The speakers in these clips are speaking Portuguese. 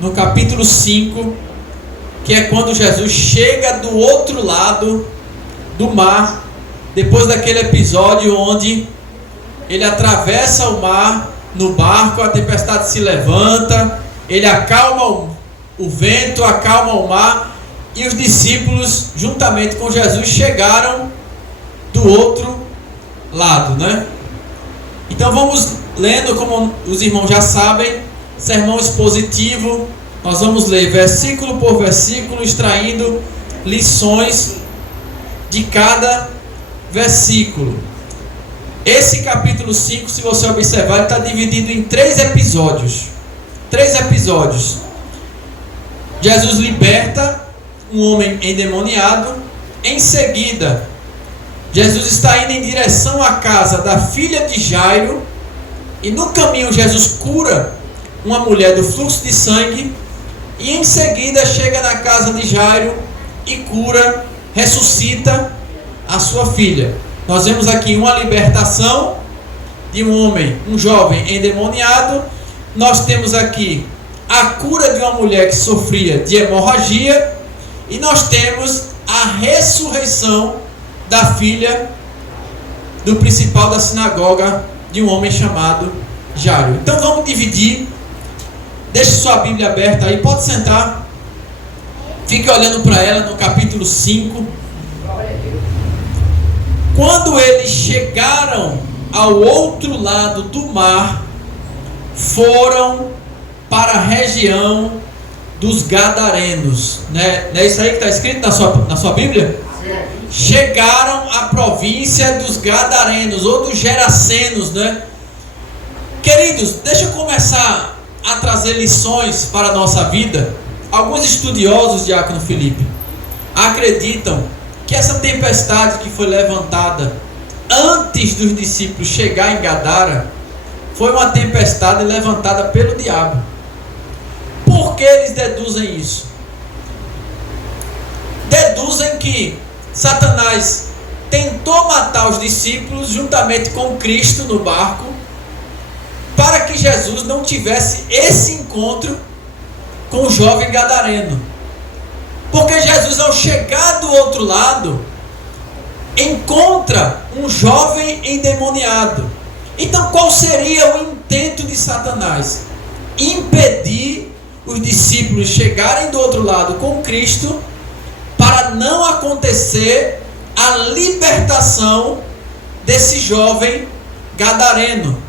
no capítulo 5, que é quando Jesus chega do outro lado do mar, depois daquele episódio onde ele atravessa o mar no barco, a tempestade se levanta, ele acalma o vento, acalma o mar, e os discípulos, juntamente com Jesus, chegaram do outro lado, né? Então vamos lendo, como os irmãos já sabem, sermão expositivo. Nós vamos ler versículo por versículo, extraindo lições de cada versículo. Esse capítulo 5, se você observar, ele está dividido em 3 episódios. 3 episódios. Jesus liberta um homem endemoniado. Em seguida, Jesus está indo em direção à casa da filha de Jairo. E no caminho Jesus cura uma mulher do fluxo de sangue. E em seguida chega na casa de Jairo e cura, ressuscita a sua filha. Nós vemos aqui uma libertação de um homem, um jovem endemoniado. Nós temos aqui a cura de uma mulher que sofria de hemorragia. E nós temos a ressurreição da filha do principal da sinagoga, de um homem chamado Jairo. Então vamos dividir. Deixe sua Bíblia aberta aí, pode sentar. Fique olhando para ela no capítulo 5. Quando eles chegaram ao outro lado do mar, foram para a região dos Gadarenos. Não é isso aí que está escrito na sua Bíblia? Chegaram à província dos Gadarenos, ou dos Gerasenos, né? Queridos, deixa eu começar a trazer lições para a nossa vida. Alguns estudiosos, Diácono Felipe, acreditam que essa tempestade que foi levantada antes dos discípulos chegar em Gadara foi uma tempestade levantada pelo diabo. Por que eles deduzem isso? Deduzem que Satanás tentou matar os discípulos juntamente com Cristo no barco, para que Jesus não tivesse esse encontro com o jovem gadareno. Porque Jesus, ao chegar do outro lado, encontra um jovem endemoniado. Então qual seria o intento de Satanás? Impedir os discípulos chegarem do outro lado com Cristo, para não acontecer a libertação desse jovem gadareno.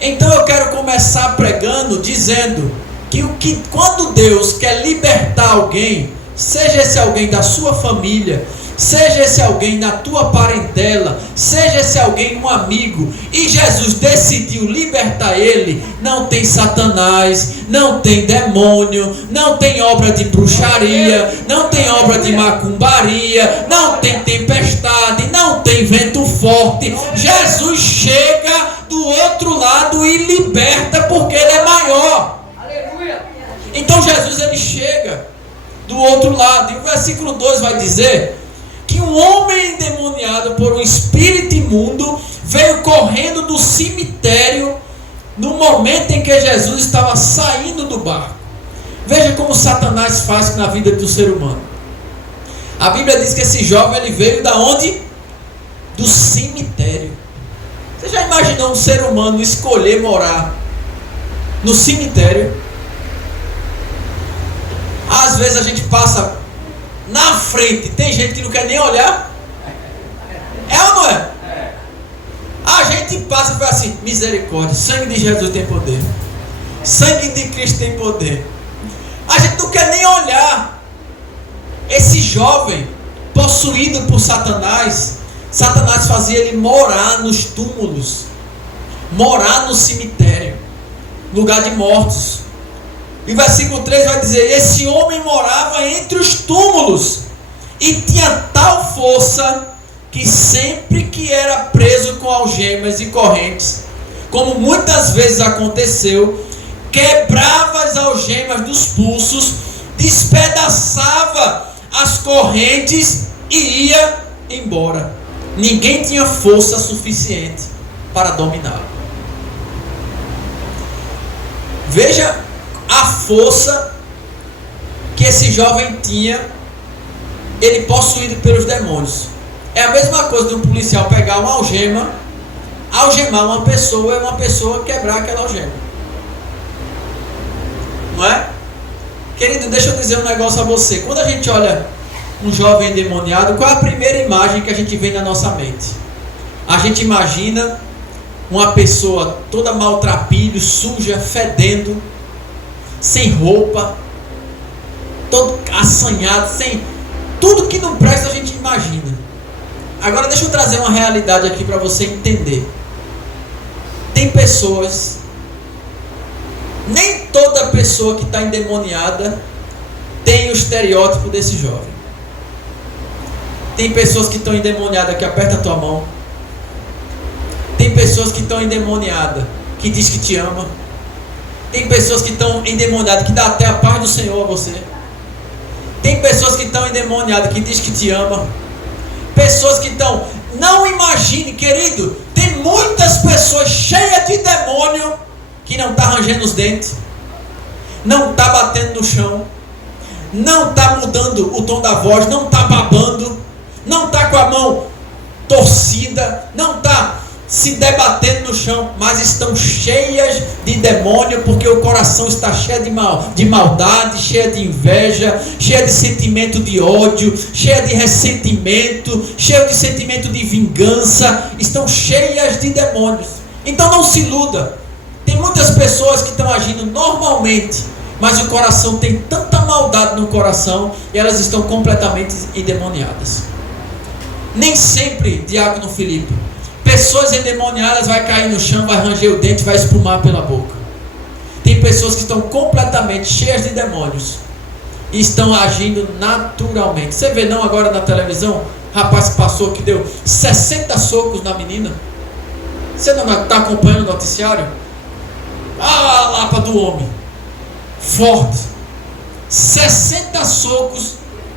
Então eu quero começar pregando dizendo que quando Deus quer libertar alguém, seja esse alguém da sua família, seja esse alguém na tua parentela, seja esse alguém um amigo, e Jesus decidiu libertar ele, não tem Satanás, não tem demônio, não tem obra de bruxaria, não tem obra de macumbaria, não tem tempestade, não tem vento forte. Jesus chega do outro lado e liberta, porque ele é maior. Então Jesus, ele chega do outro lado, e o versículo 2 vai dizer que um homem endemoniado por um espírito imundo veio correndo do cemitério no momento em que Jesus estava saindo do barco. Veja como Satanás faz na vida do ser humano. A Bíblia diz que esse jovem, ele veio da onde? Do cemitério. Você já imaginou um ser humano escolher morar no cemitério? Às vezes a gente passa na frente, tem gente que não quer nem olhar. É ou não é? A gente passa e fala assim: misericórdia, sangue de Jesus tem poder, sangue de Cristo tem poder. A gente não quer nem olhar. Esse jovem, possuído por Satanás, Satanás fazia ele morar nos túmulos, morar no cemitério, lugar de mortos. E o versículo 3 vai dizer: esse homem morava entre os túmulos e tinha tal força que sempre que era preso com algemas e correntes, como muitas vezes aconteceu, quebrava as algemas dos pulsos, despedaçava as correntes e ia embora. Ninguém tinha força suficiente para dominá-lo. Veja a força que esse jovem tinha, ele possuído pelos demônios. É a mesma coisa de um policial pegar uma algema, algemar uma pessoa, e uma pessoa quebrar aquela algema. Não é? Querido, deixa eu dizer um negócio a você. Quando a gente olha um jovem endemoniado, qual é a primeira imagem que a gente vê na nossa mente? A gente imagina uma pessoa toda maltrapilho, suja, fedendo, sem roupa, todo assanhado, sem tudo que não presta, a gente imagina. Agora deixa eu trazer uma realidade aqui para você entender. Tem pessoas, nem toda pessoa que está endemoniada tem o estereótipo desse jovem. Tem pessoas que estão endemoniadas que aperta a tua mão. Tem pessoas que estão endemoniadas que diz que te ama. Tem pessoas que estão endemoniadas que dá até a paz do Senhor a você. Tem pessoas que estão endemoniadas que diz que te ama. Pessoas que estão... Não imagine, querido, tem muitas pessoas cheias de demônio que não está rangendo os dentes, não está batendo no chão, não está mudando o tom da voz, não está babando, não está com a mão torcida, não está se debatendo no chão, mas estão cheias de demônio, porque o coração está cheio de maldade, cheio de inveja, cheio de sentimento de ódio, cheio de ressentimento, cheio de sentimento de vingança, estão cheias de demônios. Então não se iluda. Tem muitas pessoas que estão agindo normalmente, mas o coração tem tanta maldade no coração e elas estão completamente endemoniadas. Nem sempre, diácono Filipe, pessoas endemoniadas vai cair no chão, vai ranger o dente, vai espumar pela boca. Tem pessoas que estão completamente cheias de demônios e estão agindo naturalmente. Você vê não agora na televisão, rapaz que passou que deu 60 socos na menina. Você não está acompanhando o noticiário? A lapa do homem, forte, 60 socos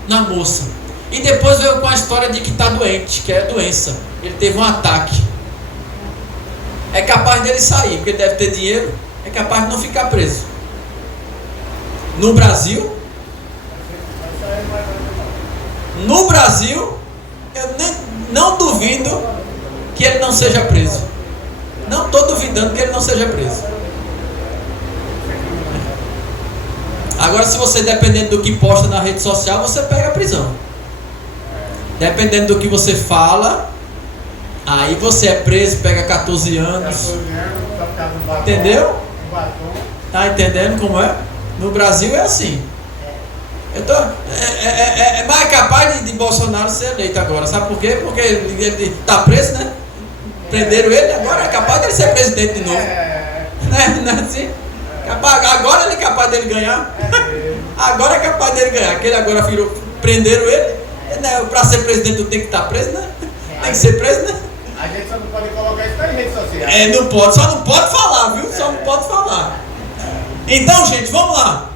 na moça. E depois veio com a história de que está doente, que é doença. Ele teve um ataque. É capaz dele sair, porque ele deve ter dinheiro. É capaz de não ficar preso. No Brasil, eu não duvido que ele não seja preso. Não estou duvidando que ele não seja preso. Agora, se você dependendo do que posta na rede social, você pega a prisão. Dependendo do que você fala, aí você é preso, pega 14 anos. Entendeu? Tá entendendo como é? No Brasil é assim. É mais capaz de Bolsonaro ser eleito agora. Sabe por quê? Porque ele está preso, né? Prenderam ele, agora é capaz de ele ser presidente de novo. Não é assim? Agora ele é capaz dele ganhar. Agora é capaz dele ganhar. Aquele agora prenderam ele. Para ser presidente tem que estar preso, né? Tem que ser preso, né? A gente só não pode colocar isso nas redes sociais. Não pode, só não pode falar, viu? Só não pode falar. Então, gente, vamos lá.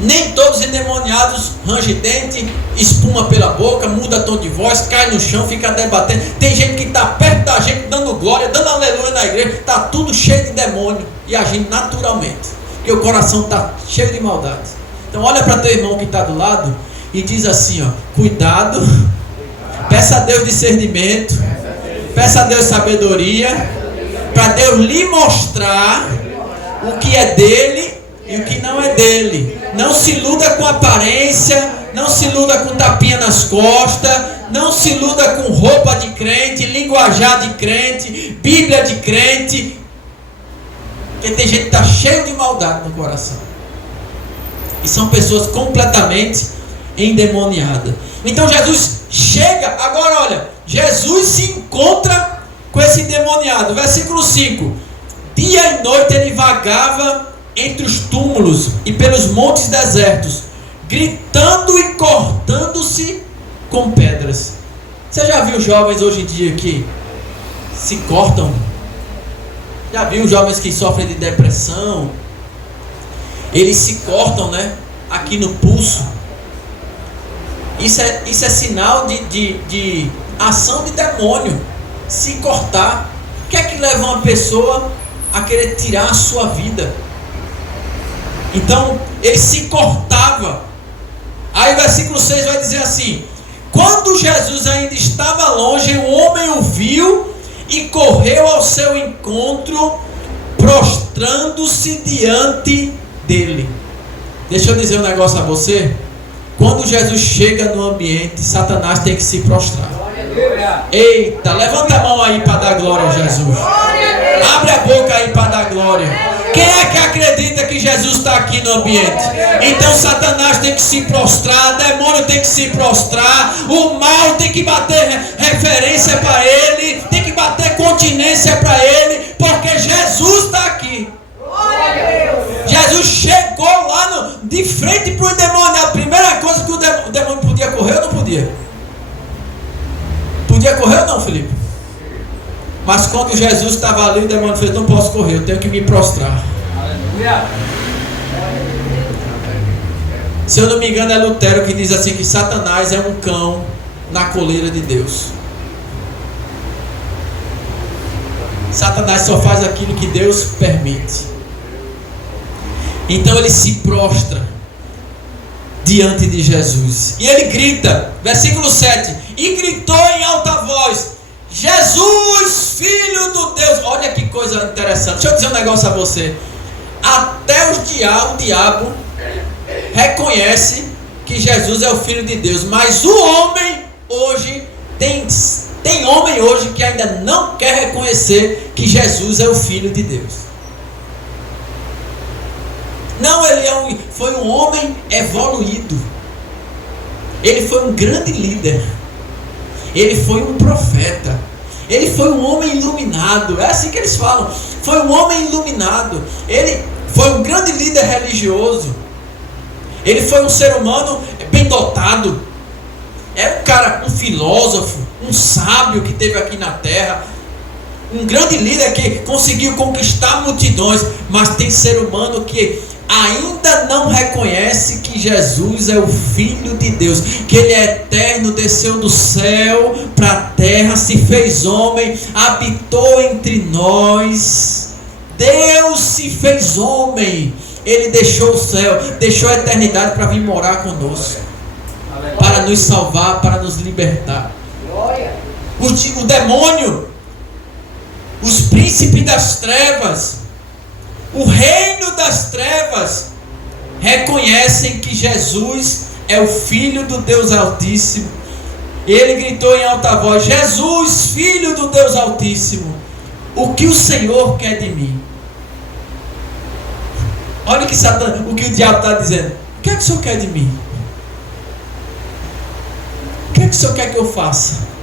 Nem todos endemoniados rangem dente, espuma pela boca, muda tom de voz, cai no chão, fica debatendo. Tem gente que está perto da gente, dando glória, dando aleluia na igreja, está tudo cheio de demônio e agindo naturalmente, porque o coração está cheio de maldade. Então olha para teu irmão que está do lado e diz assim, ó, cuidado, peça a Deus discernimento, peça a Deus sabedoria, para Deus lhe mostrar o que é dele e o que não é dele. Não se iluda com aparência, não se iluda com tapinha nas costas, não se iluda com roupa de crente, linguajar de crente, Bíblia de crente, porque tem gente que está cheio de maldade no coração e são pessoas completamente endemoniadas. Então Jesus chega, agora olha, Jesus se encontra com esse endemoniado, versículo 5: dia e noite ele vagava entre os túmulos e pelos montes desertos, gritando e cortando-se com pedras. Você já viu jovens hoje em dia que se cortam? Já viu jovens que sofrem de depressão? Eles se cortam, né? Aqui no pulso. Isso é sinal de ação de demônio. Se cortar. O que é que leva uma pessoa a querer tirar a sua vida? Então ele se cortava. Aí o versículo 6 vai dizer assim: quando Jesus ainda estava longe, o homem o viu e correu ao seu encontro, prostrando-se diante dele. Deixa eu dizer um negócio a você. Quando Jesus chega no ambiente, Satanás tem que se prostrar. Eita, levanta a mão aí para dar glória a Jesus. Abre a boca aí para dar glória. Quem é que acredita que Jesus está aqui no ambiente? Então Satanás tem que se prostrar, demônio tem que se prostrar, o mal tem que bater referência para ele, tem que bater continência para ele, porque Jesus está aqui. Jesus chegou lá de frente para o demônio. A primeira coisa que o demônio podia correr ou não podia? Podia correr ou não, Felipe? Mas quando Jesus estava ali, o demônio fez: não posso correr, eu tenho que me prostrar. Aleluia. Se eu não me engano, é Lutero que diz assim, que Satanás é um cão na coleira de Deus. Satanás só faz aquilo que Deus permite. Então ele se prostra diante de Jesus. E ele grita, versículo 7: e gritou em alta voz: Jesus, Filho do Deus. Olha que coisa interessante. Deixa eu dizer um negócio a você. Até o diabo reconhece que Jesus é o Filho de Deus. Mas o homem hoje, tem homem hoje que ainda não quer reconhecer que Jesus é o Filho de Deus. Não, ele foi um homem evoluído. Ele foi um grande líder. Ele foi um profeta. Ele foi um homem iluminado. É assim que eles falam. Foi um homem iluminado. Ele foi um grande líder religioso. Ele foi um ser humano bem dotado. É um cara, um filósofo, um sábio que teve aqui na terra. Um grande líder que conseguiu conquistar multidões. Mas tem ser humano que ainda não reconhece que Jesus é o Filho de Deus, que Ele é eterno, desceu do céu para a terra, se fez homem, habitou entre nós. Deus se fez homem. Ele deixou o céu, deixou a eternidade para vir morar conosco, para nos salvar, para nos libertar. O demônio, os príncipes das trevas, o reino das trevas, reconhecem que Jesus é o Filho do Deus Altíssimo. Ele gritou em alta voz: Jesus, Filho do Deus Altíssimo, o que o Senhor quer de mim? Olha o que o diabo está dizendo. O que é que o Senhor quer de mim? O que é que o Senhor quer que eu faça?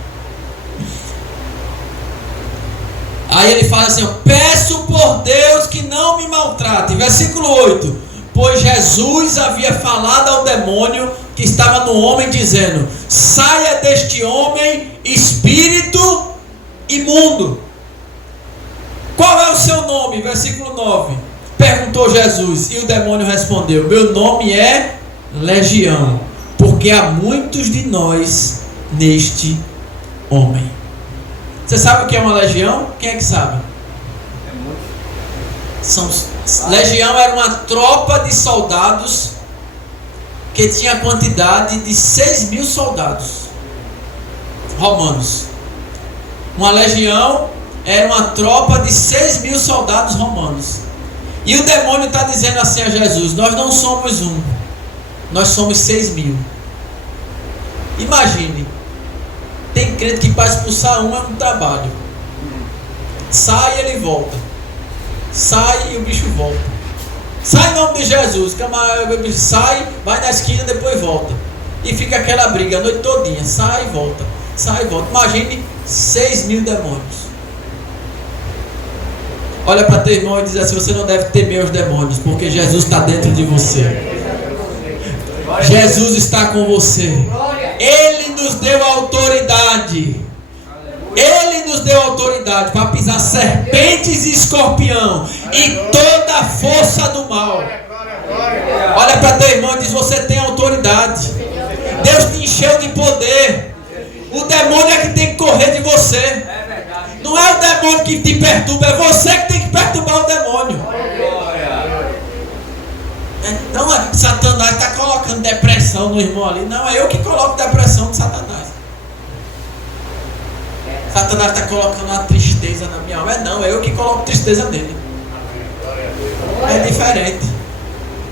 Aí ele fala assim: peço por Deus que não me maltrate. Versículo 8: pois Jesus havia falado ao demônio que estava no homem, dizendo: saia deste homem, espírito imundo. Qual é o seu nome? Versículo 9: perguntou Jesus, e o demônio respondeu: meu nome é Legião, porque há muitos de nós neste homem. Você sabe o que é uma legião? Quem é que sabe? Legião era uma tropa de soldados que tinha a quantidade de 6.000 soldados romanos. Uma legião era uma tropa de 6.000 soldados romanos. E o demônio está dizendo assim a Jesus: nós não somos um, nós somos 6.000. Imagine. Tem crente que para expulsar um é um trabalho. Sai e ele volta. Sai e o bicho volta. Sai em nome de Jesus. Sai, vai na esquina, depois volta. E fica aquela briga a noite todinha. Sai e volta. Sai e volta. Imagine 6.000 demônios. Olha para teu irmão e diz assim: você não deve temer os demônios, porque Jesus está dentro de você. Jesus está com você. Ele nos deu autoridade. Ele nos deu autoridade para pisar serpentes e escorpião e toda a força do mal. Olha para teu irmão e diz: você tem autoridade. Deus te encheu de poder. O demônio é que tem que correr de você. Não é o demônio que te perturba, é você que tem que perturbar o demônio. Não é Satanás está colocando depressão no irmão ali. Não, é eu que coloco depressão no Satanás. Satanás está colocando uma tristeza na minha alma. Não, é eu que coloco tristeza nele. É diferente.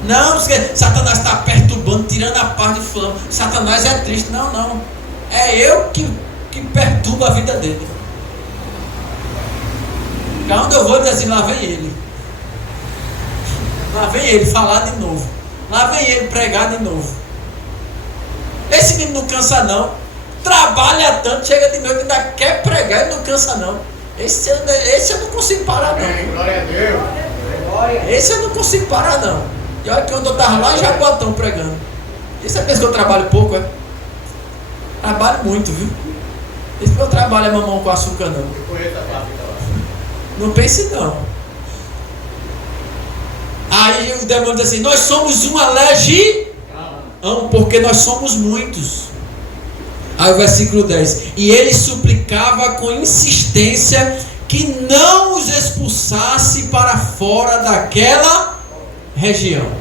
Não, Satanás está perturbando, tirando a paz de fulano. Satanás é triste. Não, não. É eu que perturbo a vida dele. Para onde eu vou dizer assim, lá vem ele. Lá vem ele falar de novo. Lá vem ele pregar de novo. Esse menino não cansa não. Trabalha tanto, chega de noite e ainda quer pregar e não cansa não. Esse eu não consigo parar não. Glória a Deus. Esse eu não consigo parar não. E olha que quando eu estava lá em Jaboatão pregando. E você pensa que eu trabalho pouco, é? Trabalho muito, viu? Esse meu trabalho é mamão com açúcar não. Eu conheço a parte então. Não pense não. Aí o demônio diz assim, nós somos uma legião, porque nós somos muitos. Aí o versículo 10, e ele suplicava com insistência que não os expulsasse para fora daquela região.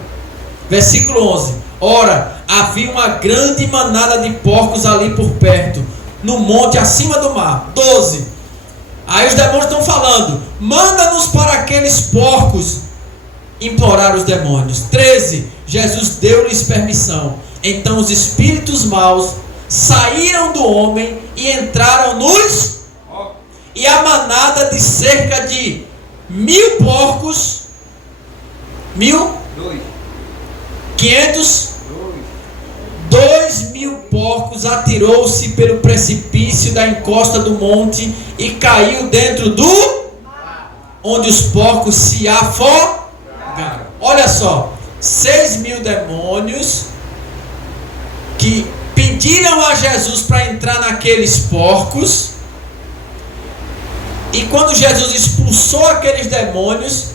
Versículo 11, ora, havia uma grande manada de porcos ali por perto, no monte acima do mar. 12, aí os demônios estão falando, manda-nos para aqueles porcos, implorar os demônios. 13, Jesus deu-lhes permissão. Então os espíritos maus saíram do homem e entraram nos, e a manada de cerca de 1.000 porcos, 500, 2.000 porcos, atirou-se pelo precipício da encosta do monte e caiu dentro do, onde os porcos se afogaram. Olha só, 6.000 demônios que pediram a Jesus para entrar naqueles porcos, e quando Jesus expulsou aqueles demônios,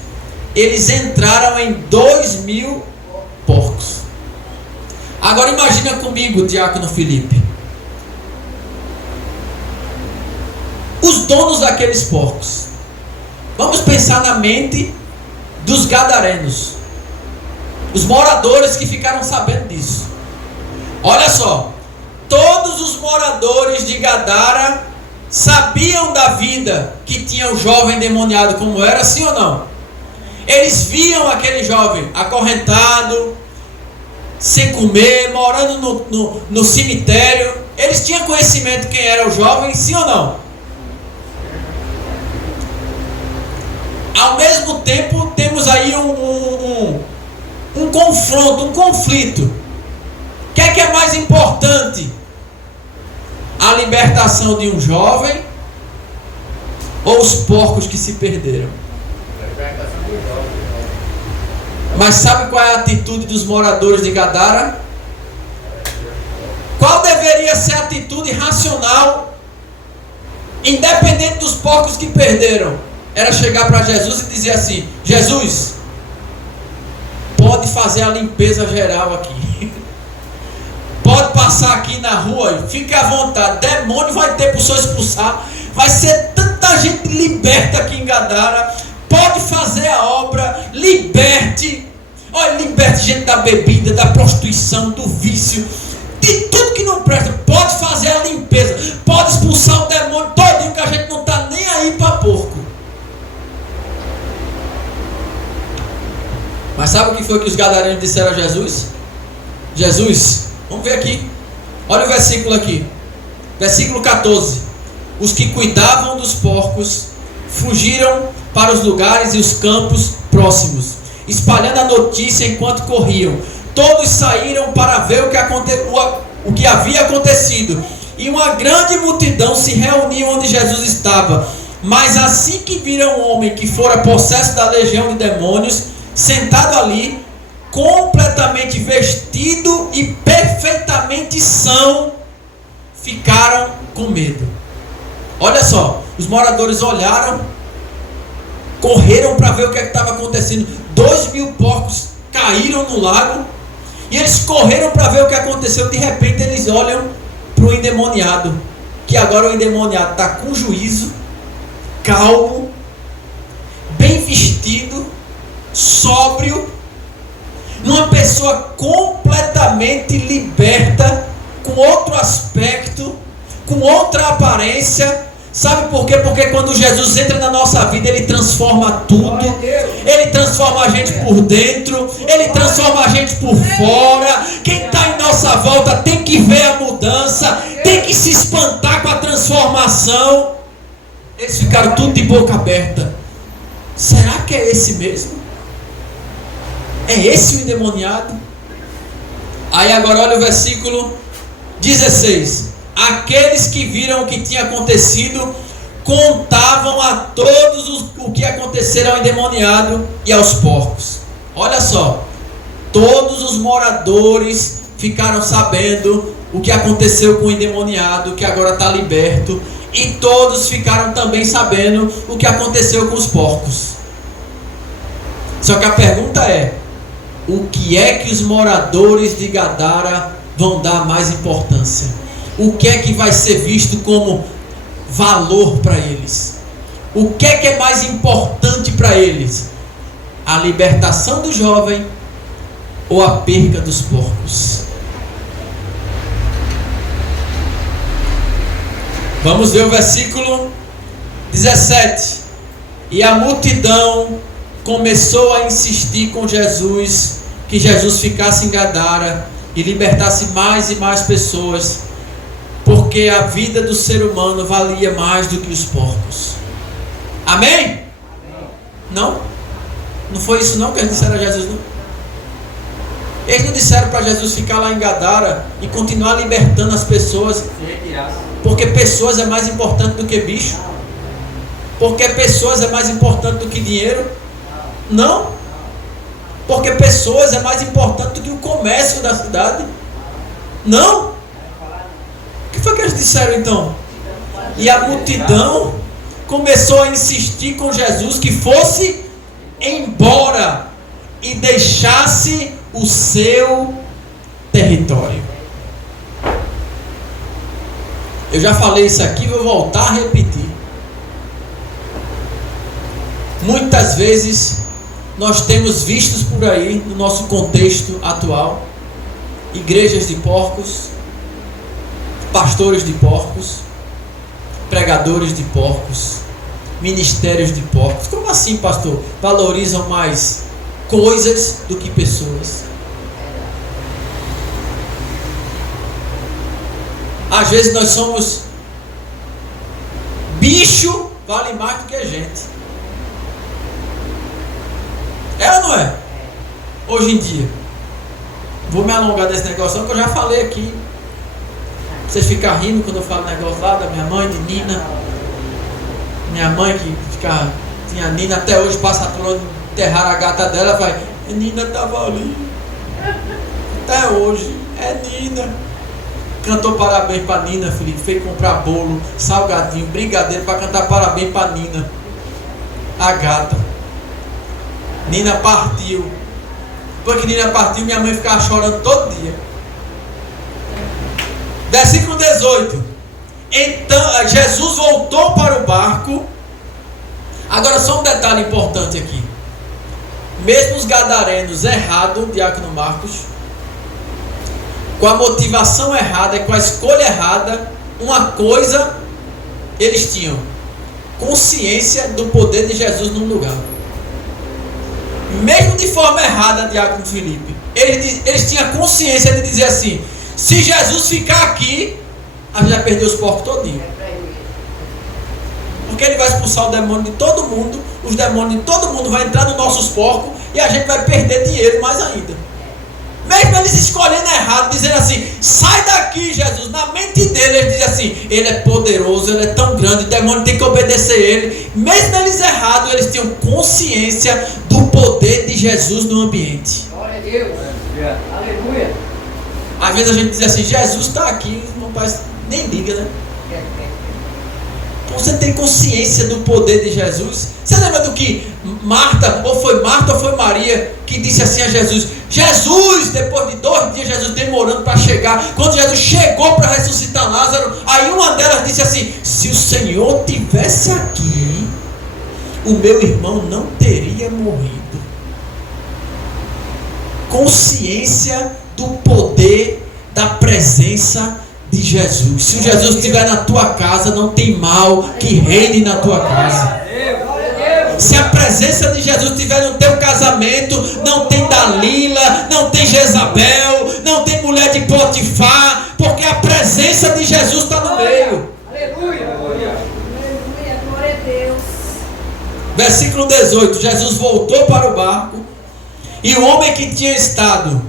eles entraram em 2.000 porcos. Agora imagina comigo, diácono Felipe, os donos daqueles porcos. Vamos pensar na mente dos gadarenos, os moradores que ficaram sabendo disso. Olha só, todos os moradores de Gadara sabiam da vida que tinha o jovem endemoniado como era, sim ou não? Eles viam aquele jovem acorrentado, sem comer, morando no cemitério. Eles tinham conhecimento quem era o jovem, sim ou não? Ao mesmo tempo, temos aí um confronto, um conflito. O que é mais importante? A libertação de um jovem ou os porcos que se perderam? A libertação do jovem. Mas sabe qual é a atitude dos moradores de Gadara? Qual deveria ser a atitude racional, independente dos porcos que perderam? Era chegar para Jesus e dizer assim: Jesus, pode fazer a limpeza geral aqui. Pode passar aqui na rua, fique à vontade. Demônio vai ter para o senhor expulsar. Vai ser tanta gente liberta aqui em Gadara. Pode fazer a obra, liberte. Olha, liberte gente da bebida, da prostituição, do vício, de tudo que não presta. Pode fazer a limpeza. Pode expulsar o demônio todinho, que a gente não está nem aí para porco. Mas sabe o que foi que os gadarenos disseram a Jesus? Jesus, vamos ver aqui. Olha o versículo aqui. Versículo 14. Os que cuidavam dos porcos fugiram para os lugares e os campos próximos, espalhando a notícia enquanto corriam. Todos saíram para ver o que havia acontecido. E uma grande multidão se reuniu onde Jesus estava. Mas assim que viram um homem que fora possesso da legião de demônios, sentado ali, completamente vestido e perfeitamente são, ficaram com medo. Olha só, os moradores olharam, correram para ver o que estava acontecendo. 2.000 porcos caíram no lago e eles correram para ver o que aconteceu. De repente eles olham para o endemoniado, que agora o endemoniado está com juízo, calmo, bem vestido, sóbrio, numa pessoa completamente liberta, com outro aspecto, com outra aparência. Sabe por quê? Porque quando Jesus entra na nossa vida, Ele transforma tudo. Ele transforma a gente por dentro, Ele transforma a gente por fora. Quem está em nossa volta tem que ver a mudança, tem que se espantar com a transformação. Eles ficaram tudo de boca aberta. Será que é esse mesmo? É esse o endemoniado? Aí agora olha o versículo 16. Aqueles que viram o que tinha acontecido contavam a todos o que acontecera ao endemoniado e aos porcos. Olha só, todos os moradores ficaram sabendo o que aconteceu com o endemoniado, que agora está liberto, e todos ficaram também sabendo o que aconteceu com os porcos. Só que a pergunta é: o que é que os moradores de Gadara vão dar mais importância? O que é que vai ser visto como valor para eles? O que é mais importante para eles? A libertação do jovem ou a perca dos porcos? Vamos ver o versículo 17. E a multidão começou a insistir com Jesus, que Jesus ficasse em Gadara e libertasse mais e mais pessoas, porque a vida do ser humano valia mais do que os porcos. Amém? Amém. Não? Não foi isso não que eles disseram a Jesus, não? Eles não disseram para Jesus ficar lá em Gadara e continuar libertando as pessoas, porque pessoas é mais importante do que bicho? Porque pessoas é mais importante do que dinheiro? Não. Porque pessoas é mais importante do que o comércio da cidade? Não. O que foi que eles disseram então? E a multidão começou a insistir com Jesus que fosse embora e deixasse o seu território. Eu já falei isso aqui, vou voltar a repetir. Muitas vezes nós temos vistos por aí, no nosso contexto atual, igrejas de porcos, pastores de porcos, pregadores de porcos, ministérios de porcos. Como assim, pastor? Valorizam mais coisas do que pessoas. Às vezes nós somos bicho, vale mais do que a gente. É ou não é? Hoje em dia. Vou me alongar desse negócio não, que eu já falei aqui. Vocês ficam rindo quando eu falo negócio lá da minha mãe, de Nina. Minha mãe que tinha Nina, até hoje passa por onde enterrar a gata dela, vai, Nina estava ali. Até hoje, é Nina. Cantou parabéns para Nina, Felipe. Fez comprar bolo, salgadinho, brigadeiro para cantar parabéns para Nina, a gata. Nina partiu. Depois que Nina partiu, minha mãe ficava chorando todo dia. Versículo 18. Então Jesus voltou para o barco. Agora só um detalhe importante aqui. Mesmo os gadarenos errados, diácono Marcos, com a motivação errada e com a escolha errada, uma coisa eles tinham: consciência do poder de Jesus num lugar. Mesmo de forma errada, diácono Felipe, eles tinham consciência de dizer assim: se Jesus ficar aqui, a gente vai perder os porcos todinho. Porque ele vai expulsar o demônio de todo mundo, os demônios de todo mundo vão entrar nos nossos porcos e a gente vai perder dinheiro mais ainda. Mesmo eles escolhendo errado, dizendo assim: sai daqui, Jesus. Na mente dele, eles dizem assim: ele é poderoso, ele é tão grande, o demônio tem que obedecer a ele. Mesmo eles errados, eles tinham consciência do poder de Jesus no ambiente. Glória a Deus. Aleluia. Às vezes a gente diz assim: Jesus está aqui, não parece, nem liga, né? Então você tem consciência do poder de Jesus. Você lembra do que Marta ou foi Maria, que disse assim a Jesus: Jesus, depois de 2 dias, Jesus demorando para chegar. Quando Jesus chegou para ressuscitar Lázaro, aí uma delas disse assim: se o Senhor tivesse aqui, o meu irmão não teria morrido. consciência do poder da presença de Jesus. Se o Jesus estiver na tua casa, não tem mal que reine na tua casa. Se a presença de Jesus estiver no teu casamento, não tem Dalila, não tem Jezabel, não tem mulher de Potifar, porque a presença de Jesus está no meio. Aleluia. Aleluia, glória a Deus. Versículo 18. Jesus voltou para o barco e o homem que tinha estado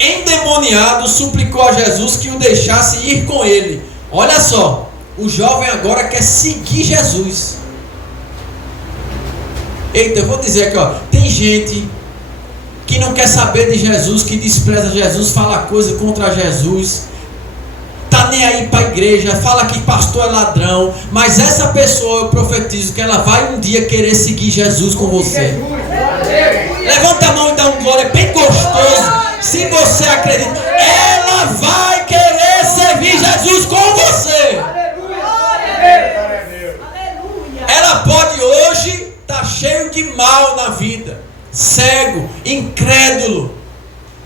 endemoniado suplicou a Jesus que o deixasse ir com ele. Olha só, o jovem agora quer seguir Jesus. Eita, eu vou dizer aqui, ó, tem gente que não quer saber de Jesus, que despreza Jesus, fala coisa contra Jesus, tá nem aí para a igreja, fala que pastor é ladrão, mas essa pessoa, eu profetizo que ela vai um dia querer seguir Jesus com você. Levanta a mão e dá um glória bem gostoso. Se você acredita, ela vai querer servir Jesus com você. Ela pode hoje estar cheio de mal na vida, cego, incrédulo,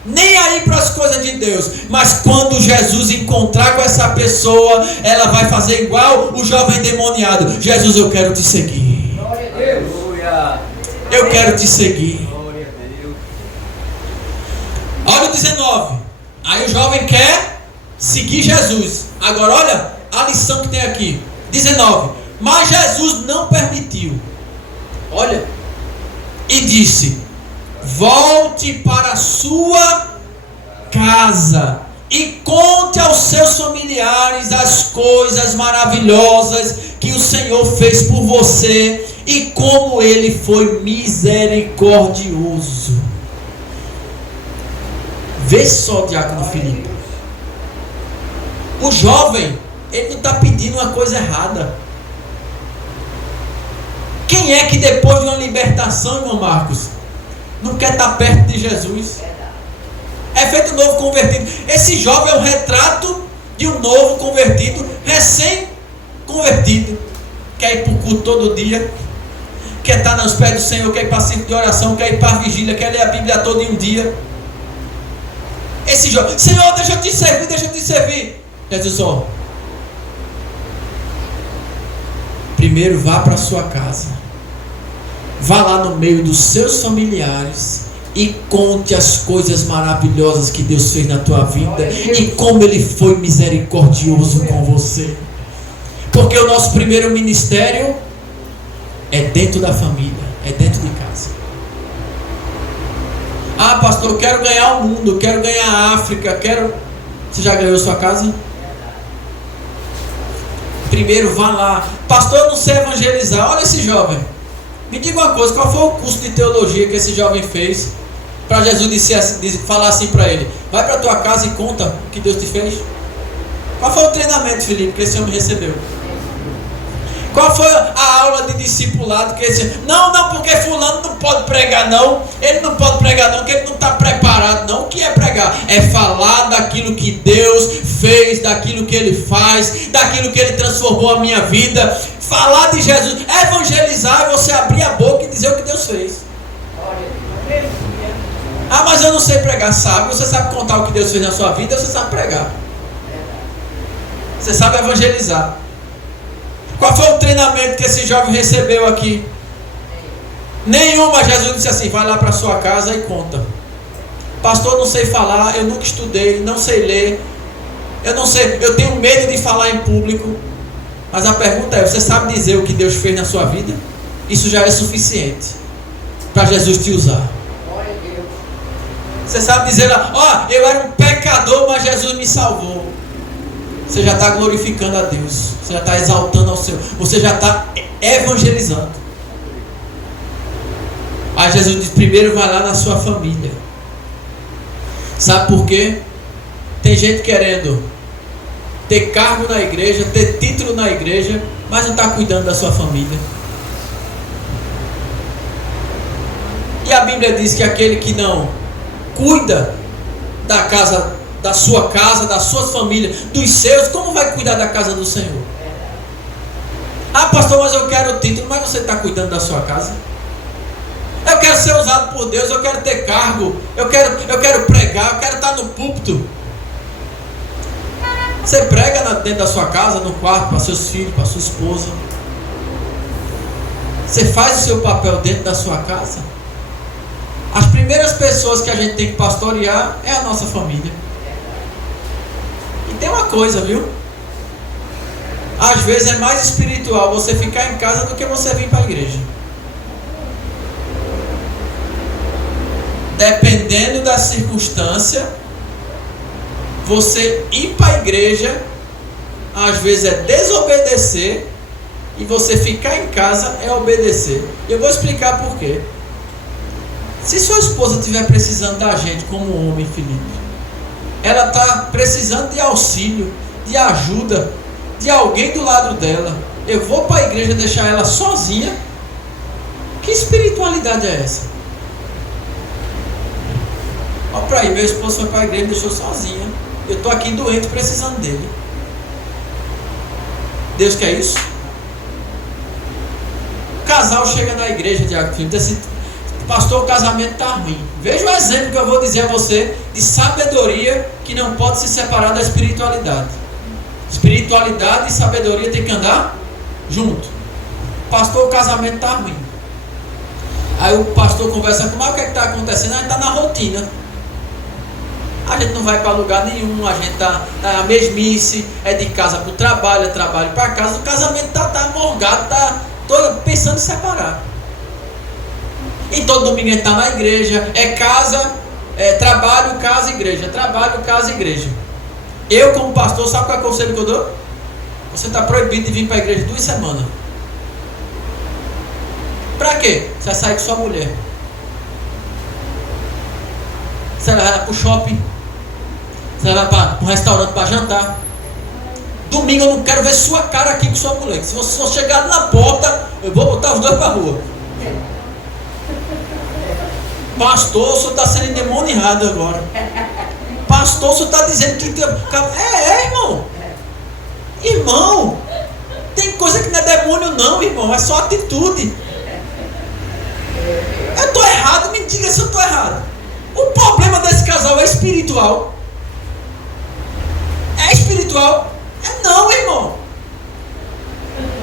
nem aí para as coisas de Deus, mas quando Jesus encontrar com essa pessoa, ela vai fazer igual o jovem endemoniado. Jesus, eu quero te seguir. Eu quero te seguir. Olha o 19. Aí o jovem quer seguir Jesus. Agora olha a lição que tem aqui. 19. Mas Jesus não permitiu. Olha. E disse: volte para a sua casa e conte aos seus familiares as coisas maravilhosas que o Senhor fez por você e como Ele foi misericordioso. Vê só, diácono Filipe. O jovem, ele não está pedindo uma coisa errada. Quem é que depois de uma libertação, irmão Marcos, não quer estar perto de Jesus? É feito um novo convertido. Esse jovem é um retrato de um novo convertido, recém-convertido. Quer ir para o culto todo dia, quer estar nos pés do Senhor, quer ir para círculo de oração, quer ir para a vigília, quer ler a Bíblia todo em um dia. Esse jovem, Senhor, deixa eu te servir, deixa eu te servir. Jesus, ó, primeiro vá para a sua casa, vá lá no meio dos seus familiares e conte as coisas maravilhosas que Deus fez na tua vida e como Ele foi misericordioso com você. Porque o nosso primeiro ministério é dentro da família, é dentro de casa. Ah, pastor, eu quero ganhar o mundo, eu quero ganhar a África, quero... Você já ganhou sua casa? Primeiro vá lá. Pastor, eu não sei evangelizar. Olha esse jovem. Me diga uma coisa, qual foi o curso de teologia que esse jovem fez para Jesus falar assim para ele: vai para a tua casa e conta o que Deus te fez? Qual foi o treinamento, Felipe, que esse homem recebeu? Qual foi a aula de discipulado que esse... Não, porque fulano não pode pregar não. Ele não pode pregar não, porque ele não está preparado não. O que é pregar? É falar daquilo que Deus fez, daquilo que Ele faz, daquilo que Ele transformou a minha vida. Falar de Jesus, evangelizar é você abrir a boca e dizer o que Deus fez. Ah, mas eu não sei pregar. Sabe, você sabe contar o que Deus fez na sua vida, você sabe pregar. Você sabe evangelizar. Qual foi o treinamento que esse jovem recebeu aqui? Nenhuma. Jesus disse assim: vai lá para sua casa e conta. Pastor, eu não sei falar, eu nunca estudei, não sei ler, eu não sei, eu tenho medo de falar em público. Mas a pergunta é: você sabe dizer o que Deus fez na sua vida? Isso já é suficiente para Jesus te usar. Você sabe dizer lá: ó, eu era um pecador, mas Jesus me salvou. Você já está glorificando a Deus. Você já está exaltando ao Senhor. Você já está evangelizando. Aí Jesus diz: primeiro vai lá na sua família. Sabe por quê? Tem gente querendo ter cargo na igreja, ter título na igreja, mas não está cuidando da sua família. E a Bíblia diz que aquele que não cuida da casa, da sua casa, da sua família, dos seus, como vai cuidar da casa do Senhor? Ah, pastor, mas eu quero o título. Mas você está cuidando da sua casa? Eu quero ser usado por Deus, eu quero ter cargo, eu quero pregar, eu quero estar no púlpito. Você prega dentro da sua casa, no quarto, para seus filhos, para sua esposa. Você faz o seu papel dentro da sua casa. As primeiras pessoas que a gente tem que pastorear é a nossa família. E tem uma coisa, viu? Às vezes é mais espiritual você ficar em casa do que você vir para a igreja. Dependendo da circunstância, você ir para a igreja, às vezes é desobedecer, e você ficar em casa é obedecer. Eu vou explicar por quê. Se sua esposa estiver precisando da gente como homem, Felipe, ela está precisando de auxílio, de ajuda, de alguém do lado dela, eu vou para a igreja deixar ela sozinha? Que espiritualidade é essa? Olha para aí, meu esposo foi para a igreja e me deixou sozinha. Eu estou aqui doente, precisando dele. Deus quer isso? O casal chega na igreja, Tiago Filho, diz assim: pastor, o casamento está ruim. Veja o exemplo que eu vou dizer a você de sabedoria que não pode se separar da espiritualidade. Espiritualidade e sabedoria tem que andar junto. Pastor, o casamento está ruim. Aí o pastor conversa com ele: o que está acontecendo? A gente está na rotina. A gente não vai para lugar nenhum, a gente está na mesmice, é de casa para o trabalho, é trabalho para casa. O casamento está morgado, está pensando em separar. E todo domingo a gente está na igreja, é casa, é trabalho, casa, igreja, trabalho, casa, igreja. Eu, como pastor, sabe qual é o conselho que eu dou? Você está proibido de vir para a igreja 2 semanas. Para quê? Você vai sair com sua mulher. Você vai para o shopping. Você vai para um restaurante para jantar. Domingo eu não quero ver sua cara aqui com sua mulher. Se você for chegar na porta, eu vou botar os dois para a rua. Pastor, o senhor está sendo endemoniado agora. Pastor, o senhor está dizendo que... irmão. Irmão, tem coisa que não é demônio não, irmão. É só atitude. Eu estou errado, me diga se eu estou errado. O problema desse casal é espiritual. É espiritual? É não, irmão.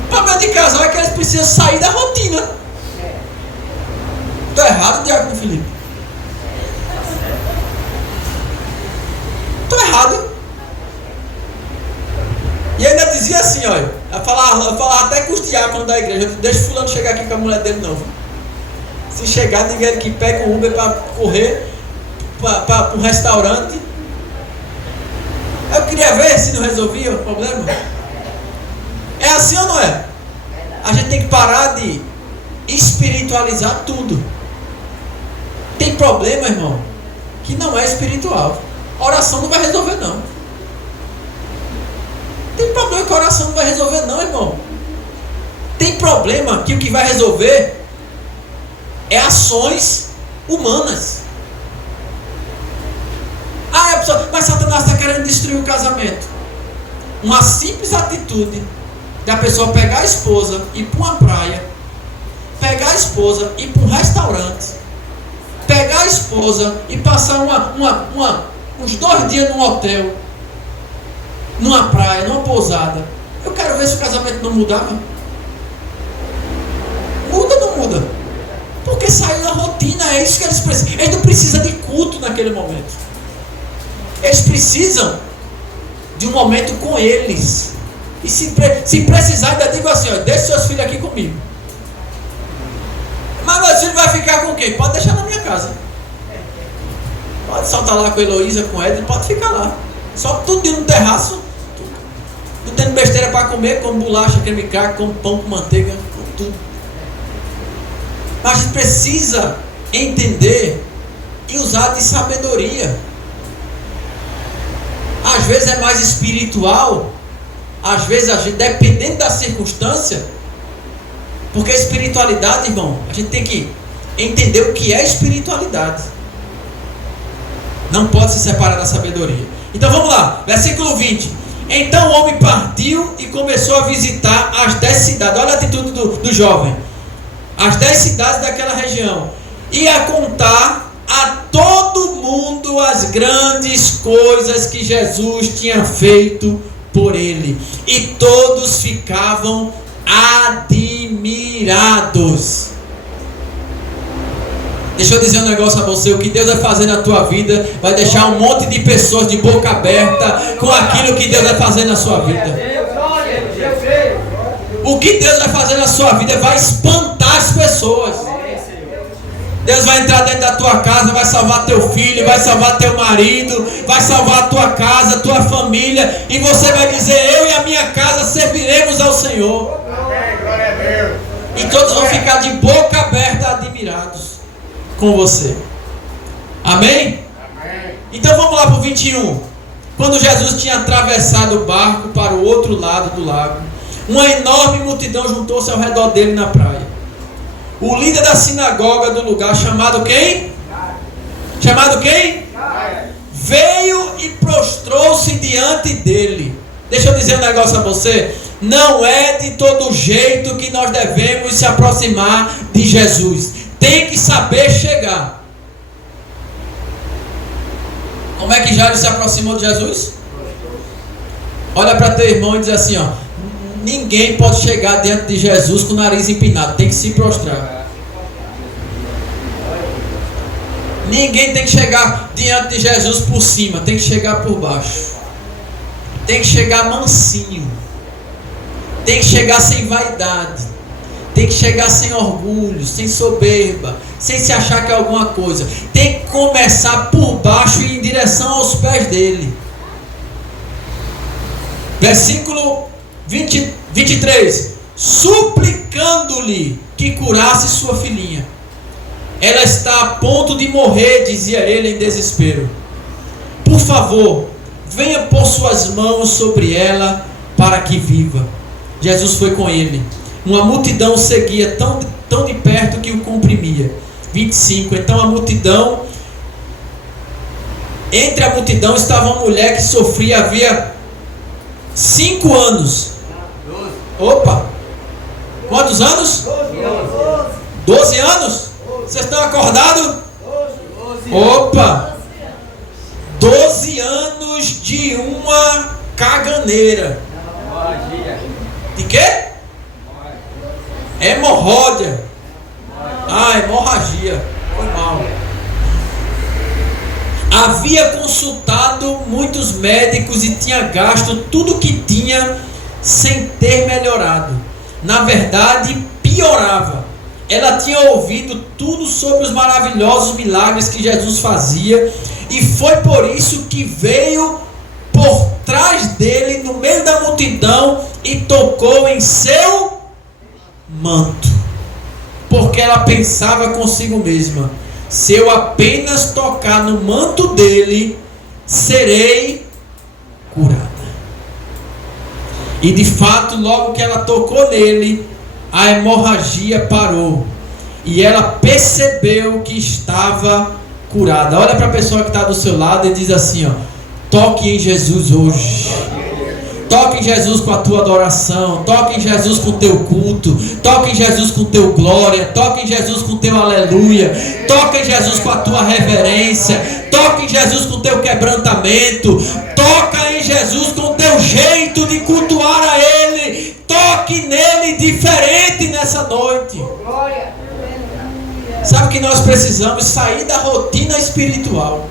O problema de casal é que eles precisam sair da rotina. Estou errado, Diácono Felipe? Estou errado. E ainda dizia assim, olha, eu falava até com os diáconos da igreja: deixa o fulano chegar aqui com a mulher dele não. Se chegar, diga ele que pega o Uber para correr para um restaurante. Eu queria ver se não resolvia o problema. É assim ou não é? A gente tem que parar de espiritualizar tudo. Tem problema, irmão, que não é espiritual. Oração não vai resolver não. Tem problema que a oração não vai resolver não, irmão. Tem problema que o que vai resolver é ações humanas. Ah, a pessoa, mas Satanás está querendo destruir o casamento. Uma simples atitude da pessoa pegar a esposa e ir para uma praia, pegar a esposa e ir para um restaurante, pegar a esposa e passar uns 2 dias num hotel, numa praia, numa pousada. Eu quero ver se o casamento não mudar. Muda ou não muda? Porque saiu da rotina, é isso que eles precisam. Eles não precisam de culto naquele momento. Eles precisam de um momento com eles. E se precisar, ainda digo assim: ó, deixe seus filhos aqui comigo. Mas meu filho vai ficar com quem? Pode deixar na minha casa. Pode saltar lá com a Heloísa, com o Edson, pode ficar lá. Só tudo no terraço. Não tendo besteira para comer, como bolacha, creme crack, como pão com manteiga, com tudo. Mas a gente precisa entender e usar de sabedoria. Às vezes é mais espiritual, às vezes a gente, dependendo da circunstância, porque a espiritualidade, irmão, a gente tem que entender o que é espiritualidade. Não pode se separar da sabedoria. Então vamos lá, versículo 20. Então o homem partiu e começou a visitar as 10 cidades. Olha a atitude do jovem. As 10 cidades daquela região. e a contar a todo mundo as grandes coisas que Jesus tinha feito por ele. E todos ficavam admirados. Deixa eu dizer um negócio a você: o que Deus vai fazer na tua vida vai deixar um monte de pessoas de boca aberta com aquilo que Deus vai fazer na sua vida. O que Deus vai fazer na sua vida vai espantar as pessoas. Deus vai entrar dentro da tua casa, vai salvar teu filho, vai salvar teu marido, vai salvar a tua casa, a tua família, e você vai dizer: eu e a minha casa serviremos ao Senhor. E todos vão ficar de boca aberta admirados com você. Amém? Então vamos lá para o 21. Quando Jesus tinha atravessado o barco para o outro lado do lago, uma enorme multidão juntou-se ao redor dele na praia. O líder da sinagoga do lugar, chamado quem? Chamado quem? Veio e prostrou-se diante dele. Deixa eu dizer um negócio a você: não é de todo jeito que nós devemos se aproximar de Jesus. Tem que saber chegar. Como é que Jairo se aproximou de Jesus? Olha para teu irmão e diz assim, ó: ninguém pode chegar diante de Jesus com o nariz empinado, tem que se prostrar. Ninguém tem que chegar diante de Jesus por cima, tem que chegar por baixo. Tem que chegar mansinho. Tem que chegar sem vaidade. Tem que chegar sem orgulho, sem soberba, sem se achar que é alguma coisa. Tem que começar por baixo e em direção aos pés dele. Versículo 23. Suplicando-lhe que curasse sua filhinha. Ela está a ponto de morrer, dizia ele em desespero. Por favor, venha pôr suas mãos sobre ela para que viva. Jesus foi com ele. Uma multidão seguia tão de perto que o comprimia. 25. Então entre a multidão estava uma mulher que sofria havia 5 anos. 12. Opa! Quantos anos? 12 anos? Vocês estão acordados? 12. Opa! 12 anos de uma caganeira. De quê? Hemorródia. Hemorragia. Foi mal. Havia consultado muitos médicos e tinha gasto tudo que tinha sem ter melhorado. Na verdade, piorava. Ela tinha ouvido tudo sobre os maravilhosos milagres que Jesus fazia, e foi por isso que veio por trás dele, no meio da multidão, e tocou em seu manto. Porque ela pensava consigo mesma: se eu apenas tocar no manto dele, serei curada. E de fato, logo que ela tocou nele, a hemorragia parou e ela percebeu que estava curada. Olha para a pessoa que está do seu lado e diz assim, ó: toque em Jesus hoje. Toque em Jesus com a tua adoração. Toque em Jesus com o teu culto. Toque em Jesus com o teu glória. Toque em Jesus com o teu aleluia. Toque em Jesus com a tua reverência. Toque em Jesus com o teu quebrantamento. Toca em Jesus com o teu jeito de cultuar a Ele. Toque nele diferente nessa noite. Sabe o que nós precisamos? Sair da rotina espiritual.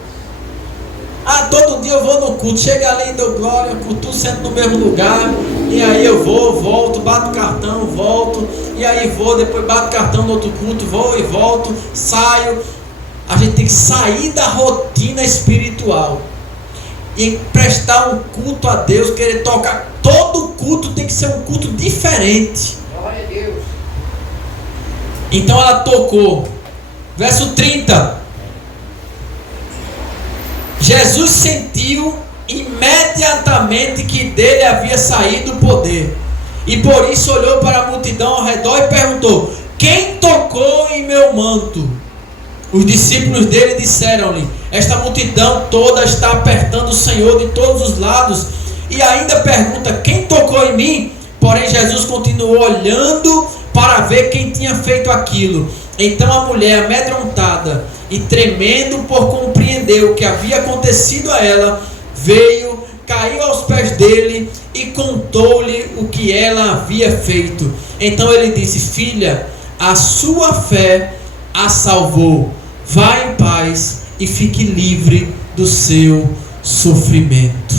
Todo dia eu vou no culto, chega ali, dou glória, culto sempre no mesmo lugar, e aí eu vou, volto, bato cartão, volto, e aí vou, depois bato cartão no outro culto, vou e volto, saio. A gente tem que sair da rotina espiritual e prestar um culto a Deus, querer tocar. Todo culto tem que ser um culto diferente. Glória a Deus. Então ela tocou. Verso 30. Jesus sentiu imediatamente que dele havia saído o poder, e por isso olhou para a multidão ao redor e perguntou: quem tocou em meu manto? Os discípulos dele disseram-lhe: esta multidão toda está apertando o Senhor de todos os lados, e ainda pergunta: quem tocou em mim? Porém Jesus continuou olhando para ver quem tinha feito aquilo. Então a mulher, amedrontada e tremendo por compreender o que havia acontecido a ela, veio, caiu aos pés dele e contou-lhe o que ela havia feito. Então ele disse: filha, a sua fé a salvou. Vá em paz e fique livre do seu sofrimento.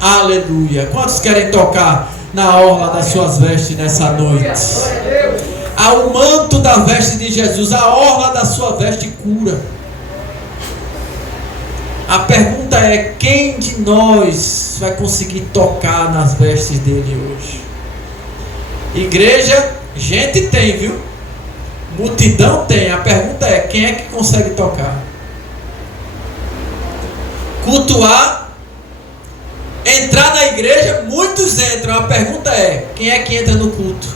Aleluia. Quantos querem tocar na orla das suas vestes nessa noite? Ao manto da veste de Jesus, a orla da sua veste cura. A pergunta é: quem de nós vai conseguir tocar nas vestes dele hoje? Igreja, gente tem, viu? Multidão tem. A pergunta é: quem é que consegue tocar? Cultuar, entrar na igreja, muitos entram. A pergunta é: quem é que entra no culto?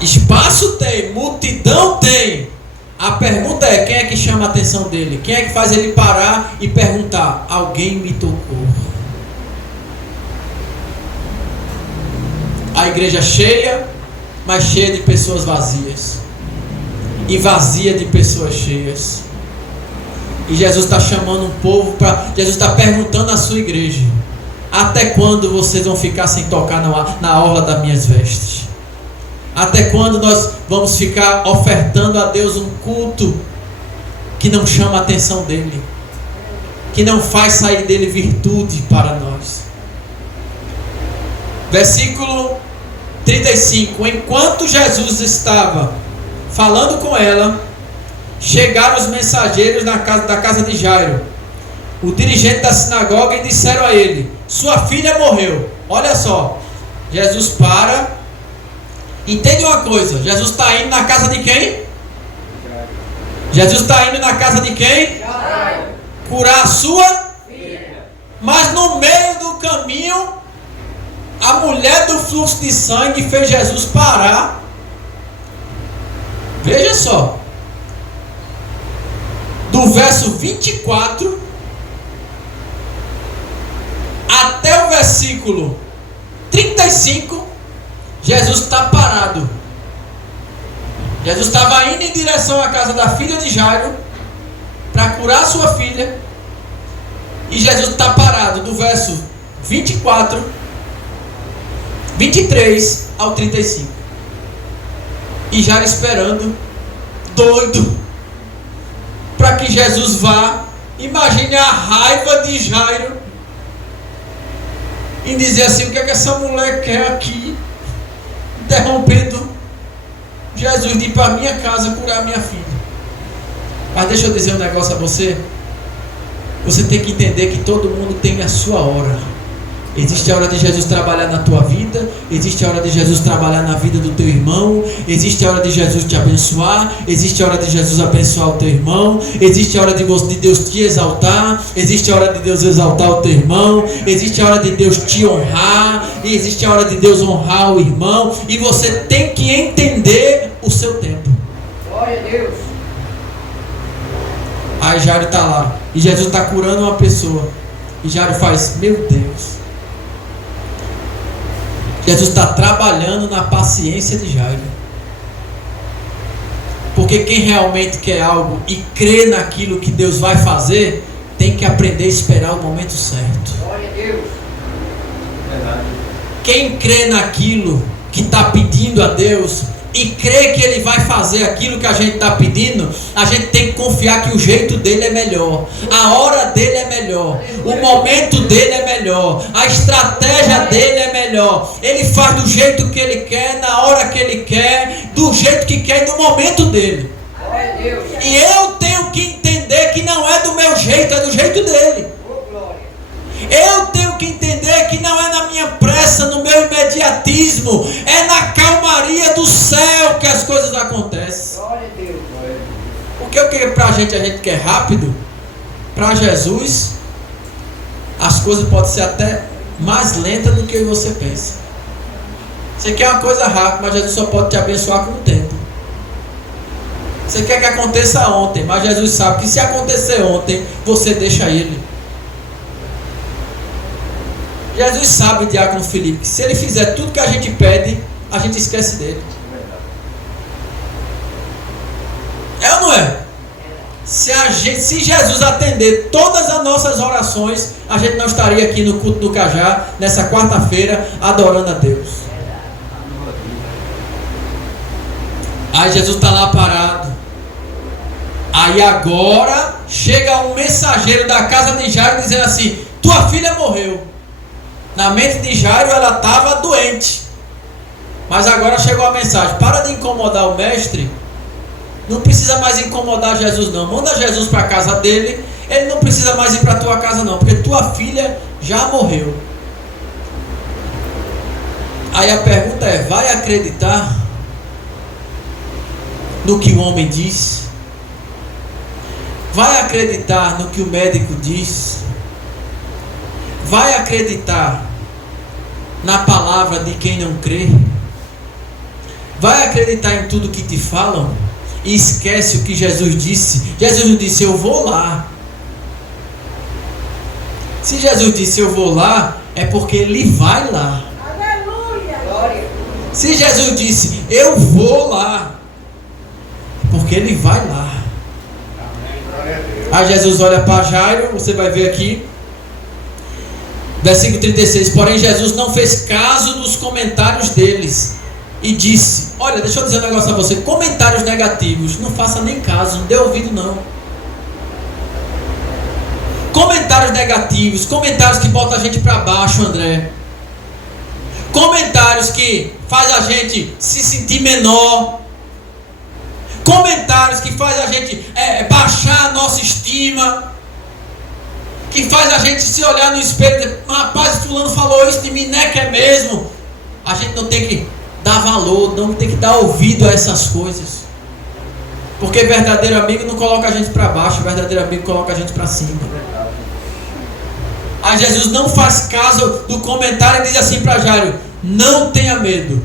Espaço tem, multidão tem. A pergunta é: quem é que chama a atenção dele? Quem é que faz ele parar e perguntar: alguém me tocou? A igreja cheia, mas cheia de pessoas vazias, e vazia de pessoas cheias. E Jesus está chamando um povo para... Jesus está perguntando à sua igreja: até quando vocês vão ficar sem tocar na orla das minhas vestes? Até quando nós vamos ficar ofertando a Deus um culto que não chama a atenção dele, que não faz sair dele virtude para nós? Versículo 35. Enquanto Jesus estava falando com ela, chegaram os mensageiros da casa de Jairo, o dirigente da sinagoga, e disseram a ele: sua filha morreu. Olha só, Jesus para. Entende uma coisa: Jesus está indo na casa de quem? Jesus está indo na casa de quem? Curar a sua filha. Mas no meio do caminho, a mulher do fluxo de sangue fez Jesus parar. Veja só, do verso 24 até o versículo 35, Jesus está parado. Jesus estava indo em direção à casa da filha de Jairo para curar sua filha, e Jesus está parado do verso 24, 23 ao 35. E Jairo esperando, doido, para que Jesus vá. Imagine a raiva de Jairo em dizer assim: o que é que essa mulher quer aqui, interrompendo Jesus de ir para a minha casa curar minha filha? Mas deixa eu dizer um negócio a você. Você tem que entender que todo mundo tem a sua hora. Existe a hora de Jesus trabalhar na tua vida, existe a hora de Jesus trabalhar na vida do teu irmão, existe a hora de Jesus te abençoar, existe a hora de Jesus abençoar o teu irmão, existe a hora de Deus te exaltar, existe a hora de Deus exaltar o teu irmão, existe a hora de Deus te honrar, e existe a hora de Deus honrar o irmão, e você tem que entender o seu tempo. Glória a Deus. Aí Jairo está lá, e Jesus está curando uma pessoa, e Jairo faz: meu Deus. Jesus está trabalhando na paciência de Jairo. Porque quem realmente quer algo e crê naquilo que Deus vai fazer, tem que aprender a esperar o momento certo. Glória a Deus. Verdade. Quem crê naquilo que está pedindo a Deus e crê que Ele vai fazer aquilo que a gente está pedindo, a gente tem que confiar que o jeito dele é melhor, a hora dele é melhor, o momento dele é melhor, a estratégia dele é melhor. Ele faz do jeito que Ele quer, na hora que Ele quer, do jeito que quer e no momento dele. Glória a Deus. E eu tenho que entender que não é do meu jeito, é do jeito dele. Oh, glória. Eu tenho que entender que não é na minha pressa, no meu imediatismo, é na calmaria do céu que as coisas acontecem. Glória a Deus. Porque o que a gente quer rápido, para Jesus, as coisas podem ser até mais lentas do que você pensa. Você quer uma coisa rápida, mas Jesus só pode te abençoar com o tempo. Você quer que aconteça ontem, mas Jesus sabe que se acontecer ontem, você deixa Ele. Jesus sabe, o diácono Felipe, que se ele fizer tudo que a gente pede, a gente esquece dele. É ou não é? Se Jesus atender todas as nossas orações, a gente não estaria aqui no culto do Cajá, nessa quarta-feira, adorando a Deus. Aí Jesus está lá parado. Aí agora chega um mensageiro da casa de Jairo dizendo assim: tua filha morreu. Na mente de Jairo ela estava doente. Mas agora chegou a mensagem: para de incomodar o mestre. Não precisa mais incomodar Jesus não. Manda Jesus para a casa dele. Ele não precisa mais ir para a tua casa não, porque tua filha já morreu. Aí a pergunta é: vai acreditar no que o homem diz? Vai acreditar no que o médico diz? Vai acreditar na palavra de quem não crê? Vai acreditar em tudo que te falam? E esquece o que Jesus disse. Jesus não disse: eu vou lá. Se Jesus disse: eu vou lá, é porque ele vai lá. Aleluia. Glória. Se Jesus disse: eu vou lá, é porque ele vai lá. Aí Jesus olha para Jairo, você vai ver aqui, versículo 36. Porém Jesus não fez caso dos comentários deles e disse: olha, deixa eu dizer um negócio a você, comentários negativos, não faça nem caso, não dê ouvido não. Comentários negativos, comentários que botam a gente para baixo, André, comentários que faz a gente se sentir menor, comentários que faz a gente baixar a nossa estima, que faz a gente se olhar no espelho e dizer: rapaz, fulano falou isso de mim, né, que é mesmo? A gente não tem que dar valor, não tem que dar ouvido a essas coisas, porque verdadeiro amigo não coloca a gente para baixo, verdadeiro amigo coloca a gente para cima. Aí Jesus não faz caso do comentário e diz assim para Jairo: não tenha medo,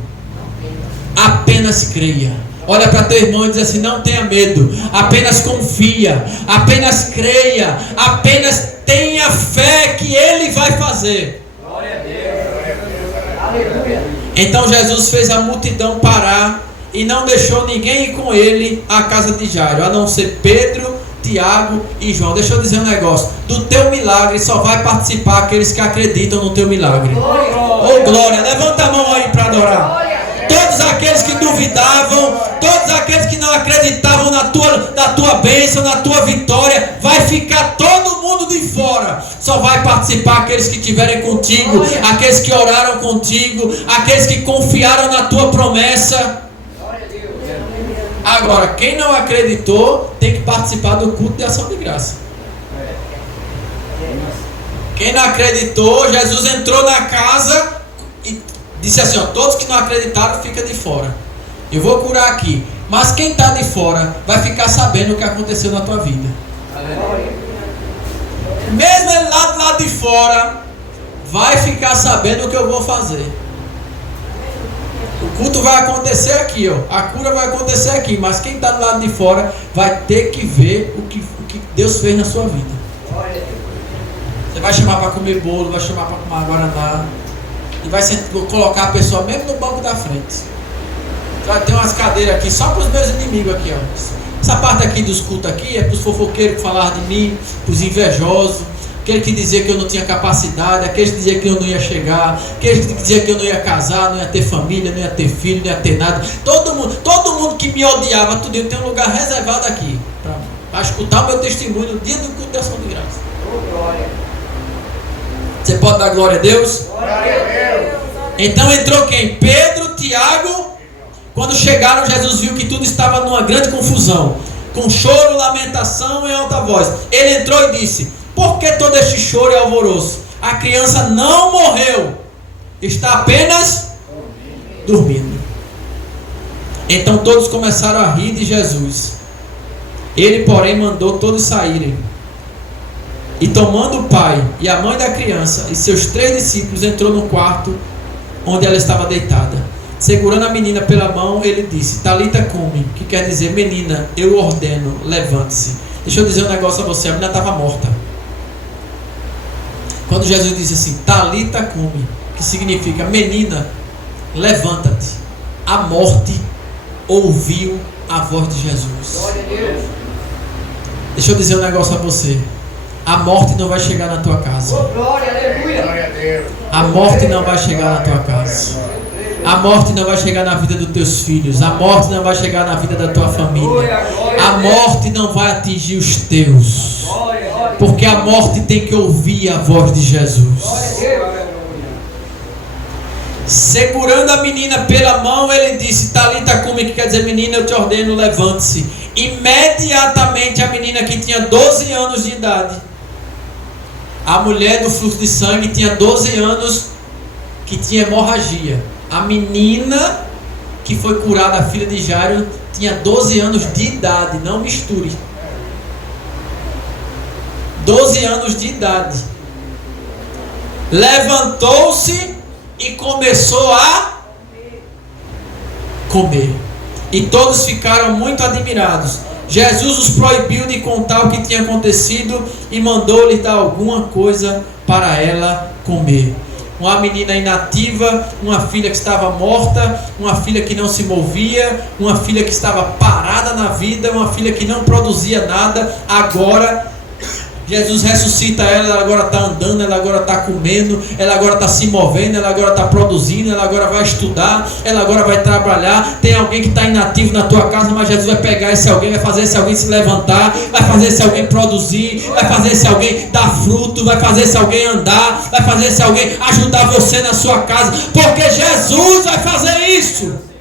apenas creia. Olha para teu irmão e diz assim: não tenha medo, apenas confia, apenas creia, apenas tenha fé que ele vai fazer. Glória a Deus. Aleluia. Então Jesus fez a multidão parar e não deixou ninguém ir com ele à casa de Jairo, a não ser Pedro, Tiago e João. Deixa eu dizer um negócio: do teu milagre só vai participar aqueles que acreditam no teu milagre. Oh glória, levanta a mão aí para adorar. Todos aqueles que duvidavam, todos aqueles que não acreditavam na tua bênção, na tua vitória, vai ficar todo mundo de fora. Só vai participar aqueles que estiverem contigo, aqueles que oraram contigo, aqueles que confiaram na tua promessa. Glória a Deus. Agora, quem não acreditou tem que participar do culto de ação de graça. Quem não acreditou, Jesus entrou na casa e disse assim: ó, todos que não acreditaram ficam de fora. Eu vou curar aqui, mas quem está de fora vai ficar sabendo o que aconteceu na tua vida. Mesmo ele lá de fora vai ficar sabendo o que eu vou fazer. O culto vai acontecer aqui, ó, a cura vai acontecer aqui, mas quem está do lado de fora vai ter que ver o que Deus fez na sua vida. Você vai chamar para comer bolo, vai chamar para tomar guaraná, e vai colocar a pessoa mesmo no banco da frente. Vai ter umas cadeiras aqui só para os meus inimigos aqui, ó. Essa parte aqui dos cultos aqui é para os fofoqueiros que falaram de mim, para os invejosos, aquele que dizia que eu não tinha capacidade, aqueles que diziam que eu não ia chegar, aqueles que diziam que eu não ia casar, não ia ter família, não ia ter filho, não ia ter nada. Todo mundo que me odiava, tudo, eu tenho um lugar reservado aqui para escutar o meu testemunho no dia do culto de ação de graça. Você pode dar glória a Deus? Glória a Deus. Então entrou quem? Pedro, Tiago. Quando chegaram, Jesus viu que tudo estava numa grande confusão, com choro, lamentação e alta voz. Ele entrou e disse: por que todo este choro e alvoroço? A criança não morreu, está apenas dormindo. Então todos começaram a rir de Jesus. Ele, porém, mandou todos saírem. E tomando o pai e a mãe da criança e seus 3 discípulos, entrou no quarto onde ela estava deitada. Segurando a menina pela mão, ele disse: Talita cumi, que quer dizer: menina, eu ordeno, levante-se. Deixa eu dizer um negócio a você: a menina estava morta. Quando Jesus disse assim, Talita cumi, que significa menina, levanta-te. A morte ouviu a voz de Jesus. Glória a Deus. Deixa eu dizer um negócio a você. A morte não vai chegar na tua casa. Oh, glória, aleluia. Glória a Deus. A morte não vai chegar na tua casa. A morte não vai chegar na vida dos teus filhos. A morte não vai chegar na vida da tua família. A morte não vai atingir os teus. Porque a morte tem que ouvir a voz de Jesus. Segurando a menina pela mão, ele disse, Talita cumi, que quer dizer, menina, eu te ordeno, levante-se. Imediatamente a menina, que tinha 12 anos de idade, a mulher do fluxo de sangue tinha 12 anos, que tinha hemorragia. A menina que foi curada, a filha de Jairo, tinha 12 anos de idade. Não misture. 12 anos de idade. Levantou-se e começou a comer. E todos ficaram muito admirados. Jesus os proibiu de contar o que tinha acontecido e mandou-lhe dar alguma coisa para ela comer. Uma menina inativa, uma filha que estava morta, uma filha que não se movia, uma filha que estava parada na vida, uma filha que não produzia nada. Agora Jesus ressuscita ela agora está andando, ela agora está comendo, ela agora está se movendo, ela agora está produzindo, ela agora vai estudar, ela agora vai trabalhar. Tem alguém que está inativo na tua casa, mas Jesus vai pegar esse alguém, vai fazer esse alguém se levantar, vai fazer esse alguém produzir, vai fazer esse alguém dar fruto, vai fazer esse alguém andar, vai fazer esse alguém ajudar você na sua casa, porque Jesus vai fazer isso.